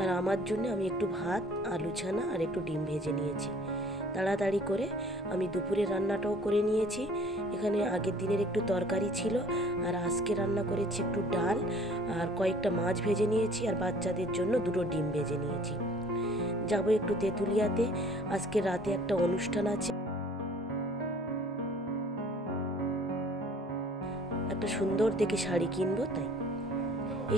আর আমার জন্য আমি একটু ভাত, আলু ছানা আর একটু ডিম ভেজে নিয়েছি। তাড়াতাড়ি করে আমি দুপুরে রান্নাটাও করে নিয়েছি। এখানে আগের দিনের একটু তরকারি ছিল, আর আজকে রান্না করেছি একটু ডাল আর কয়েকটা মাছ ভেজে নিয়েছি, আর বাচ্চাদের জন্য দুটো ডিম ভেজে নিয়েছি। যাব একটু তেঁতুলিয়াতে, আজকে রাতে একটা অনুষ্ঠান আছে, একটা সুন্দর দেখে শাড়ি কিনবো, তাই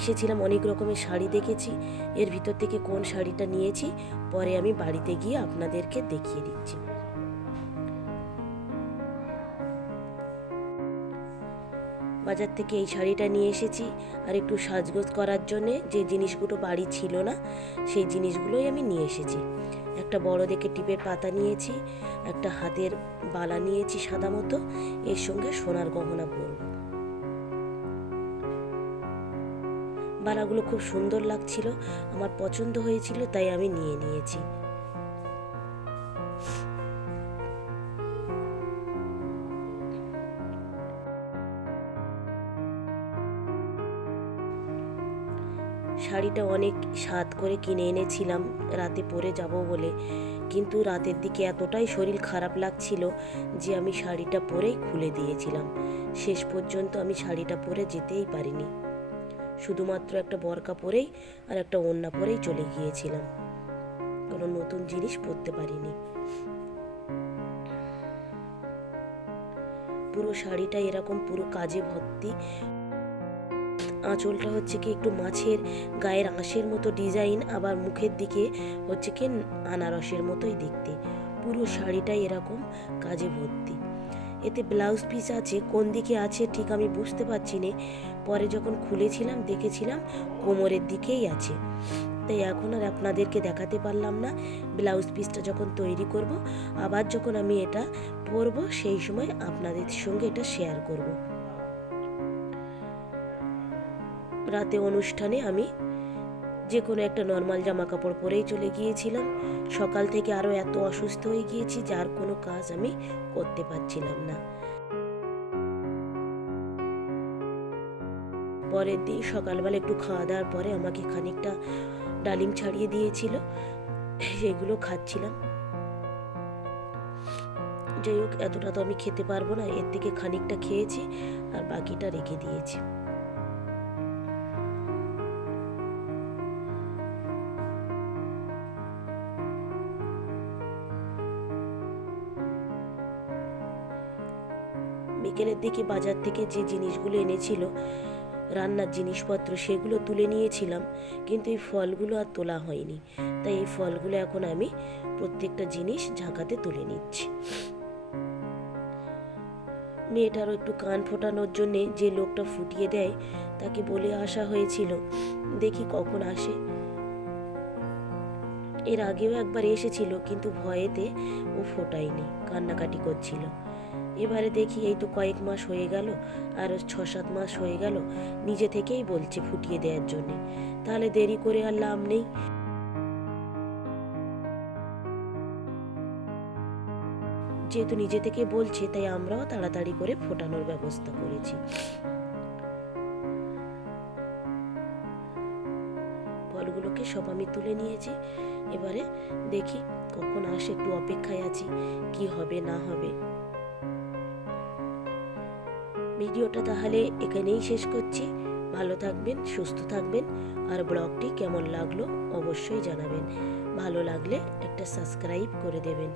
এসেছিলাম। অনেক রকমের শাড়ি দেখেছি, এর ভিতর থেকে কোন শাড়িটা নিয়েছি পরে আমি বাড়িতে গিয়ে আপনাদেরকে দেখিয়ে দিচ্ছি। বাজার থেকে এই শাড়িটা নিয়ে এসেছি, আর একটু সাজগোজ করার জন্যে যে জিনিসগুলো বাড়ি ছিল না সেই জিনিসগুলোই আমি নিয়ে এসেছি। একটা বড় দেখে টিপের পাতা নিয়েছি, একটা হাতের বালা নিয়েছি সাদা মতো, এর সঙ্গে সোনার গহনা পরব। বালাগুলো খুব সুন্দর লাগছিল, আমার পছন্দ হয়েছিল, তাই আমি নিয়ে নিয়েছি। শাড়িটা অনেক স্বাদ করে কিনে এনেছিলাম রাতে পরে যাব বলে, কিন্তু রাতের দিকে এতটাই শরীর খারাপ লাগছিল যে আমি শাড়িটা পরেই খুলে দিয়েছিলাম। শেষ পর্যন্ত আমি শাড়িটা পরে যেতেই পারিনি, শুধুমাত্র একটা বরকা পরেই আর একটা ওড়না পরেই চলে গিয়েছিলাম, কোনো নতুন জিনিস পরতে পারিনি। পুরো শাড়িটা এরকম পুরো কাজে ভর্তি। আঁচলটা হচ্ছে কি একটু মাছের গায়ের আঁশের মতো ডিজাইন, আবার মুখের দিকে হচ্ছে কি আনারসের মতোই দেখতে। পুরো শাড়িটাই এরকম কাজে ভর্তি। এতে ব্লাউজ পিস আছে, কোন দিকে আছে ঠিক আমি বুঝতে পারছি না। পরে যখন খুলেছিলাম দেখেছিলাম কোমরের দিকেই আছে, তাই এখন আর আপনাদেরকে দেখাতে পারলাম না। ব্লাউজ পিসটা যখন তৈরি করব, আবার যখন আমি এটা পরবো, সেই সময় আপনাদের সঙ্গে এটা শেয়ার করব। রাতে অনুষ্ঠানে আমি যে কোনো একটা নর্মাল জামা কাপড় পরেই চলে গিয়েছিলাম। সকাল থেকে আরও এত অসুস্থ হয়ে গিয়েছি, যার কোনো কাজ আমি করতে পারছিলাম না। পরের দিন সকালবেলা একটু খাওয়া দাওয়ার পরে আমাকে খানিকটা ডালিম ছাড়িয়ে দিয়েছিল, সেগুলো খাচ্ছিলাম। যাই হোক, এতটা তো আমি খেতে পারবো না, এর থেকে খানিকটা খেয়েছি আর বাকিটা রেখে দিয়েছি। বিকেলের দিকে বাজার থেকে যে জিনিসগুলো এনেছিল রান্নার জিনিসপত্র, সেগুলো তুলে নিয়েছিলাম, কিন্তু এই ফলগুলো আর তোলা হয়নি। তাই এই ফলগুলো এখন আমি প্রত্যেকটা জিনিস ঝাঁকাতে তুলে নিচ্ছি। মেয়েটারও একটু কান ফোটানোর জন্যে যে লোকটা ফুটিয়ে দেয় তাকে বলে আসা হয়েছিল, দেখি কখন আসে। এর আগেও একবার এসেছিল, কিন্তু ভয়েতে ও ফোটায়নি, কান্নাকাটি করছিল। এবারে দেখি এই তো কয়েক মাস হয়ে গেল, আর 6-7 মাস হয়ে গেল, নিজে থেকেই বলছে ফুটিয়ে দেওয়ার জন্যে। তাহলে দেরি করে আর লাভ নেই। যেহেতু নিজে থেকে বলছে, তাই আমরাও তাড়াতাড়ি করে ফোটানোর ব্যবস্থা করেছি। ফলগুলোকে সব আমি তুলে নিয়েছি, এবারে দেখি কখন আসে, একটু অপেক্ষায় আছি কি হবে না হবে। ভিডিওটা তাহলে এখানেই শেষ করছি। ভালো থাকবেন, সুস্থ থাকবেন, আর ব্লগটি কেমন লাগলো অবশ্যই জানাবেন। ভালো লাগলে একটা সাবস্ক্রাইব করে দেবেন।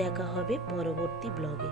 দেখা হবে পরবর্তী ব্লগে।